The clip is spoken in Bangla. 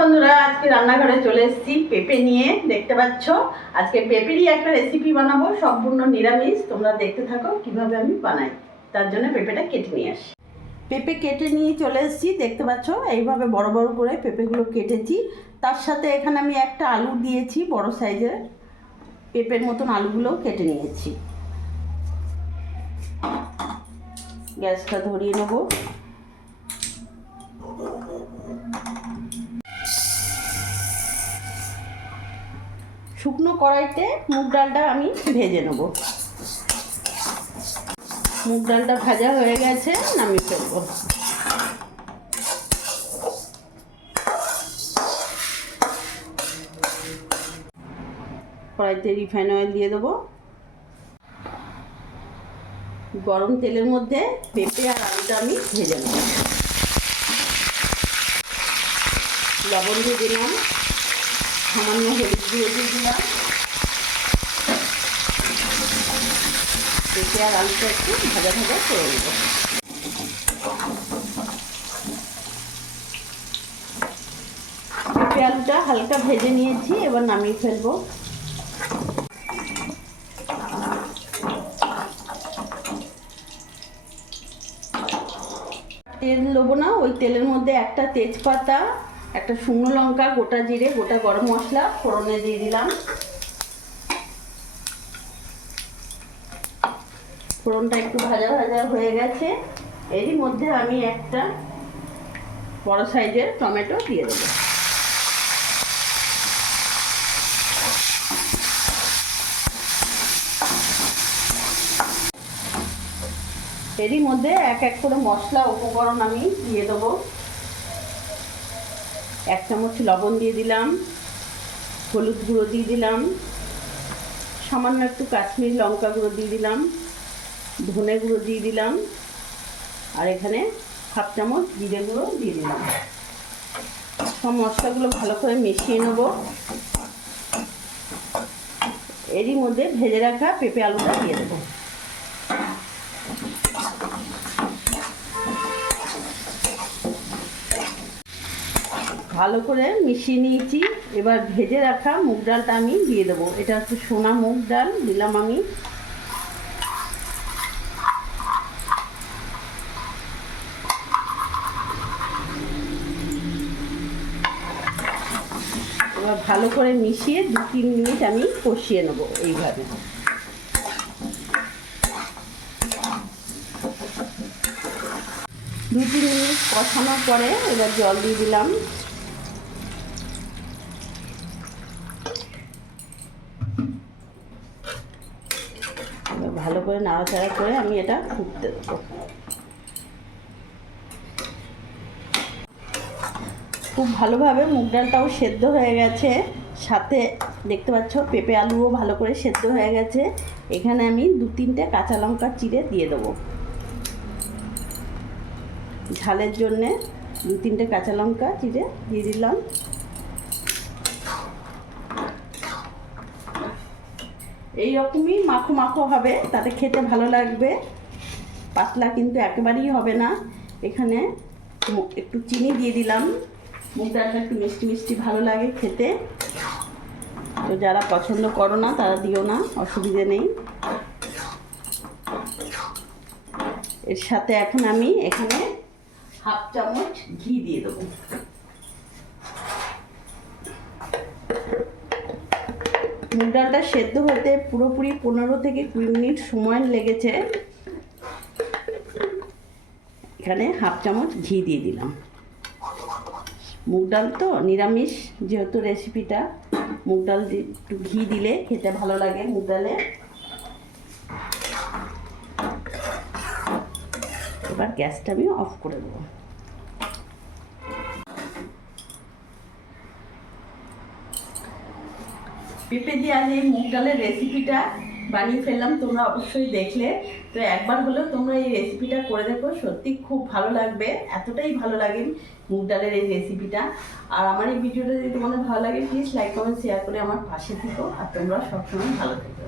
বন্ধুরা, আজকে রান্নাঘরে চলে এসেছি পেঁপে নিয়ে। দেখতে পাচ্ছ আজকে পেঁপেরই একটা রেসিপি বানাবো, সম্পূর্ণ নিরামিষ। তোমরা দেখতে থাকো কিভাবে আমি বানাই। তার জন্য পেঁপেটা কেটে নিয়ে আসি। পেঁপে কেটে নিয়ে চলে এসেছি। দেখতে পাচ্ছ এইভাবে বড় বড় করে পেঁপেগুলো কেটেছি। তার সাথে এখানে আমি একটা আলু দিয়েছি, বড় সাইজের পেঁপের মতন আলুগুলো কেটে নিয়েছি। গ্যাসটা ধরিয়ে নেব। শুকনো কড়াইতে মুগ ডালটা আমি ভেজে নেব। মুগ ডালটা ভাজা হয়ে গেছে, নামিয়ে ফেলবো। কড়াইতে রিফাইন অয়েল দিয়ে দেবো। গরম তেলের মধ্যে পেঁপে আর আলুটা আমি ভেজে নেব। লবণ দিয়ে দিলাম, সামান্য হলুদ দিয়ে দিলাম। পেঁপে আর আলুটা একটু ভাজা ভাজা করে নেব। পেঁপে আলুটা হালকা ভেজে নিয়েছি, এবার নামিয়ে ফেলবো। তেল দেবো না, ওই তেলের মধ্যে একটা তেজপাতা, একটা শুকনো লঙ্কা, গোটা জিরে, গোটা গরম মশলা ফোড়নে দিয়ে দিলাম। ফোড়নটা একটু ভাজা ভাজা হয়ে গেছে। এরই মধ্যে আমি একটা বড় সাইজের টমেটো দিয়ে দেবো। এরই মধ্যে এক এক করে মশলা উপকরণ আমি দিয়ে দেবো। 1 চামচ লবণ দিয়ে দিলাম, হলুদ গুঁড়ো দিয়ে দিলাম, সামান্য একটু কাশ্মীরি লঙ্কা গুঁড়ো দিয়ে দিলাম, ধনে গুঁড়ো দিয়ে দিলাম, আর এখানে 1/2 চামচ জিরে গুঁড়ো দিয়ে দিলাম। সব মশলাগুলো ভালো করে মিশিয়ে নেব। এরই মধ্যে ভেজে রাখা পেঁপে আলুটা দিয়ে দেবো। ভালো করে মিশিয়ে নিয়েছি। এবার ভেজে রাখা মুগ ডালটা আমি দিয়ে দেবো। এটা হচ্ছে সোনা মুগ ডাল, দিলাম আমি। এবার ভালো করে মিশিয়ে 2-3 মিনিট আমি কষিয়ে নেবো এইভাবে। দু 3 মিনিট কষানোর পরে এবার জল দিয়ে দিলাম। ভালো করে নাড়াচাড়া করে আমি এটা ফুটতে দেবো। খুব ভালোভাবে মুগ ডালটাও সেদ্ধ হয়ে গেছে, সাথে দেখতে পাচ্ছ পেঁপে আলুও ভালো করে সেদ্ধ হয়ে গেছে। এখানে আমি 2-3টে কাঁচা লঙ্কা চিড়ে দিয়ে দেবো। ঝালের জন্যে 2-3টে কাঁচা লঙ্কা চিড়ে দিয়ে দিলাম। এই রকমই মাখো মাখো হবে, তাতে খেতে ভালো লাগবে। পাতলা কিন্তু একেবারেই হবে না। এখানে একটু চিনি দিয়ে দিলাম। মুগ ডালটা একটু মিষ্টি মিষ্টি ভালো লাগে খেতে। তো যারা পছন্দ করো না তারা দিও না, অসুবিধে নেই। এর সাথে এখন আমি এখানে 1/2 চামচ ঘি দিয়ে দেবো। মুগ ডালটা সেদ্ধ হতে পুরোপুরি 15 থেকে 20 মিনিট সময় লেগেছে। এখানে 1/2 চামচ ঘি দিয়ে দিলাম। মুগ ডাল তো নিরামিষ যেহেতু রেসিপিটা, মুগ ডাল একটু ঘি দিলে খেতে ভালো লাগে মুগ ডালে। এবার গ্যাসটা আমি অফ করে দেবো। পেঁপে দিয়ে আজ এই মুগ ডালের রেসিপিটা বানিয়ে ফেললাম, তোমরা অবশ্যই দেখলে। তো একবার হলেও তোমরা এই রেসিপিটা করে দেখো, সত্যি খুব ভালো লাগবে। এতটাই ভালো লাগে মুগ ডালের এই রেসিপিটা। আর আমার এই ভিডিওটা যদি তোমাদের ভালো লাগে, প্লিজ লাইক কমেন্ট শেয়ার করে আমার পাশে থেকো। আর তোমরা সবসময় ভালো থেকো।